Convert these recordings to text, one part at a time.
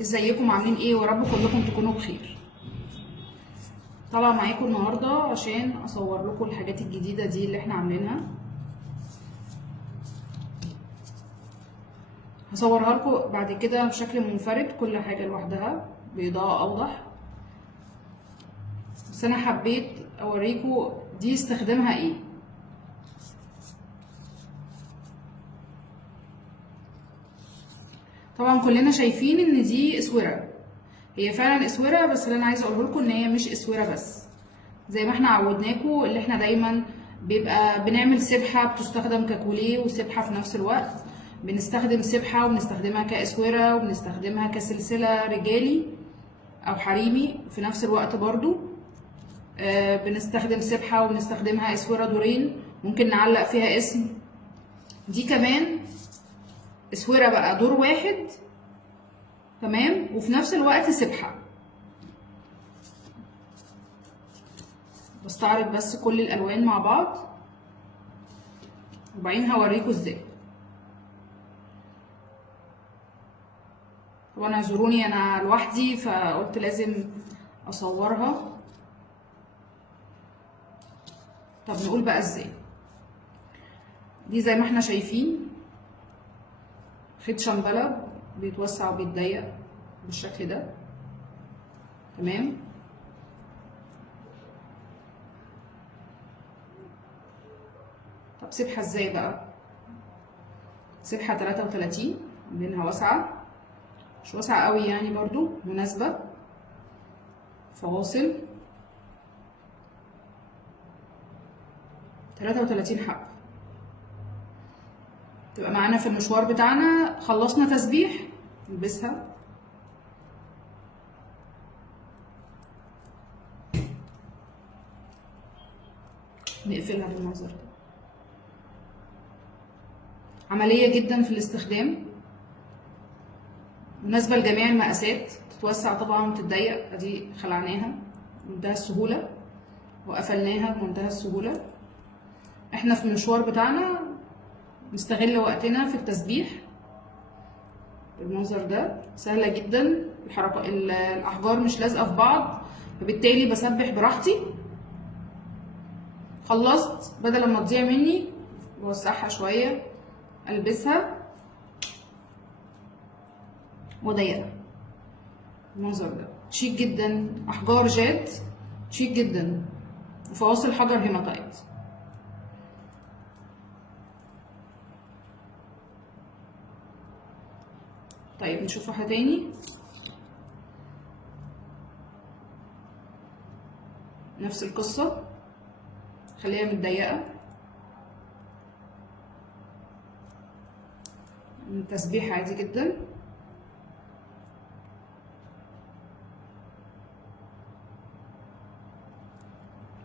ازيكم عاملين ايه؟ ورب كلكم تكونوا بخير. طالعه معاكم النهارده عشان اصور لكم الحاجات الجديده دي اللي احنا عاملينها. هصورها لكم بعد كده بشكل منفرد، كل حاجه لوحدها باضاءه اوضح، بس انا حبيت اوريكم دي استخدامها ايه. طبعا كلنا شايفين ان دي اسوره، هي فعلا اسوره، بس اللي انا عايزه اقوله لكم ان هي مش اسوره بس. زي ما احنا عودناكم اللي احنا دايما بيبقى بنعمل سبحه بتستخدم ككوليه وسبحه في نفس الوقت، بنستخدم سبحه وبنستخدمها كاسوره وبنستخدمها كسلسله رجالي او حريمي في نفس الوقت برضو. بنستخدم سبحه وبنستخدمها اسوره دورين، ممكن نعلق فيها اسم. دي كمان اسوره بقى دور واحد، تمام، وفي نفس الوقت سبحه. بستعرض بس كل الالوان مع بعض وبعدين هوريكم ازاي. طبعا اعذروني انا لوحدي فقلت لازم اصورها. طب نقول بقى ازاي. دي زي ما احنا شايفين خيط شنبله بيتوسع وبيتضيق بالشكل ده، تمام. طب سبحه ازاي بقى؟ سبحه 33 بينها واسعه، مش واسعه قوي يعني، برضو مناسبه. فواصل 33 حبه، تبقى معانا في المشوار بتاعنا. خلصنا تسبيح نلبسها، نقفلها بالمنظر ده. عملية جدا في الاستخدام، مناسبة لجميع المقاسات، تتوسع طبعا وتتضيق. ادي خلعناها بمنتهى السهولة وقفلناها بمنتهى السهولة. احنا في المشوار بتاعنا نستغل وقتنا في التسبيح بالمنظر ده، سهلة جدا. الحركة الأحجار مش لازقة في بعض، فبالتالي بسبح براحتي. خلصت، بدل ما تضيع مني بوسعها شوية، ألبسها وأضيقها بالمنظر ده. شيك جدا، أحجار جاد شيك جدا، وفواصل حجر هيماتايت. طيب نشوف واحدة تاني. نفس القصة، خليها متضيقة، تسبيح عادي جدا.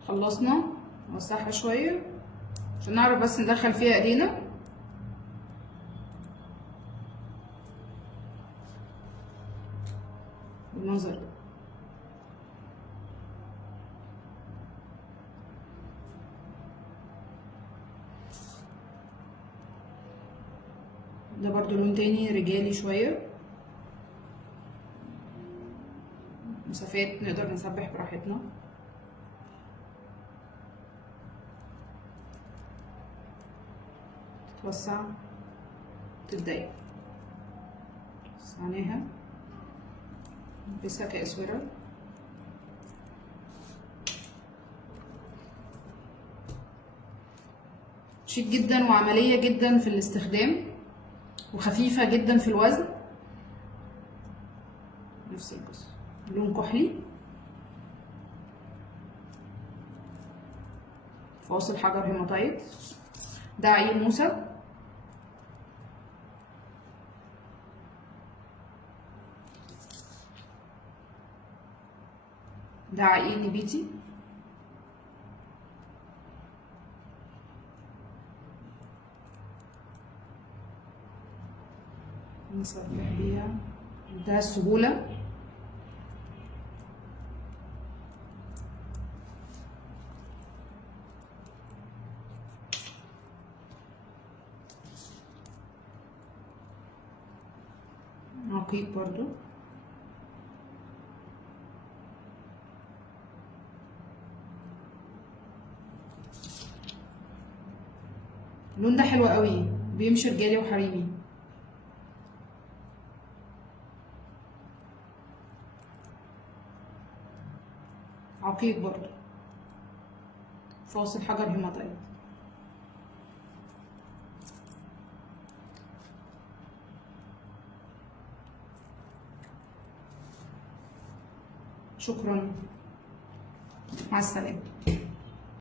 خلصنا، نوسعها شوية عشان نعرف بس ندخل فيها ايدينا. بالمنظر ده. ده برضو لون تاني رجالي شوية، مسافات نقدر نسبح براحتنا. تتوسع تتضيق، وسعناها نلبسها كأسورة. شيك جدا وعملية جدا في الاستخدام، وخفيفة جدا في الوزن. نفس القصة، لون كحلي، فواصل حجر هيماتايت. ده عين موسى، ده عقيق نبيتي، نسبح بيها بمنتهى السهولة. عقيق برضو اللون ده حلو قوي، بيمشي رجالي وحريمي. عقيق برضو، فاصل حجر هيماتايت. شكرا، مع السلامة.